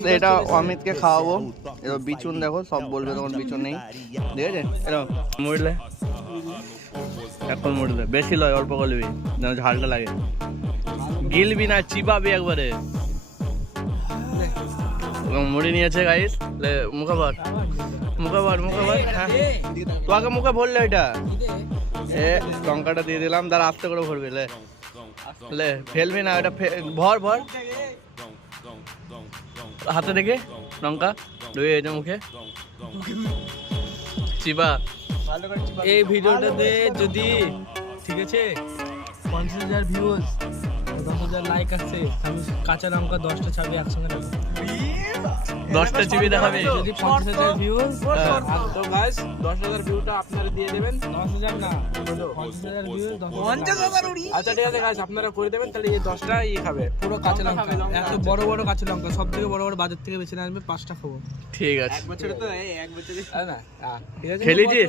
এটা অমিতকে খাওয়াবো। এবার বিচুন দেখো, সব বলবে তখন বিচুন নেই, ঠিক আছে? এরকম মুড়লে এখন মুড়লে বেশি লয়, অল্প করবি যেন ঝালটা লাগে। গিলবি না, চিবাবি একবারে। মুড়ি নিয়েছে গাইস, মুখে ভর, মুখে ভর, মুখে ভর। হ্যাঁ তোকে মুখে ভরলে এটা এ লঙ্কাটা দিয়ে দিলাম, তার আস্তে করে ভরবি। লে লে ফেলবি না, এটা ভর ভর হাতে দেখে লঙ্কা ধুয়ে এটা মুখে চিবা। এই ভিডিওটাতে যদি ঠিক আছে 50,000 ভিউজ, 10,000 লাইক আসছে, আমি কাঁচা লঙ্কা 10টা চাবি একসঙ্গে দেবো। 10টা চিবি দেখাবি যদি 50,000 ভিউজ, তো গাইস 10,000 ভিউটা আপনারা দিয়ে দেবেন। 10,000 না, 50,000 ভিউজ, 50,000। আচ্ছা ঠিক আছে গাইস, আপনারা করে দেবেন, তাহলে এই 10টা খাবে পুরো কাঁচা লঙ্কা, এত বড় বড় কাঁচা লঙ্কা, সব থেকে বড় বড় বাজার থেকে বেছে নিয়ে আসবে, 5টা খাবো। ঠিক আছে। এক বছরে তো এক বছরে না ঠিক আছে, খেলিছিস?